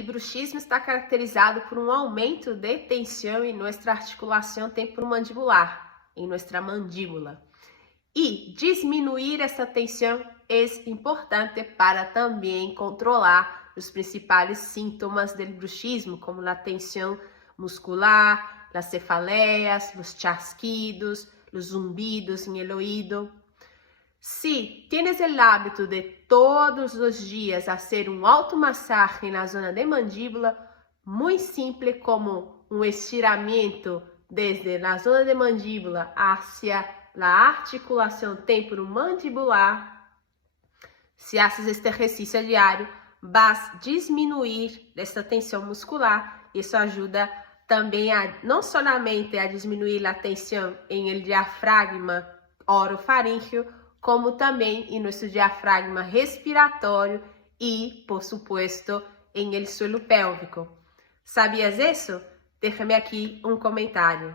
o bruxismo está caracterizado por um aumento de tensão em nossa articulação temporomandibular, em nossa mandíbula. E diminuir essa tensão é importante para também controlar os principais sintomas do bruxismo, como a tensão muscular, as cefaleias, os chasquidos, os zumbidos em el oído. Se tienes o hábito de todos os dias fazer automassagem na zona de mandíbula, muito simples como um estiramento desde a zona de mandíbula hacia a articulação temporomandibular, se haces este exercício diário, vas diminuir esta tensão muscular. Isso ajuda também não somente a diminuir a tensão em el diafragma orofaríngeo, como também em nosso diafragma respiratório e, por supuesto, em el suelo pélvico. ¿Sabías isso? Déjame aqui um comentário.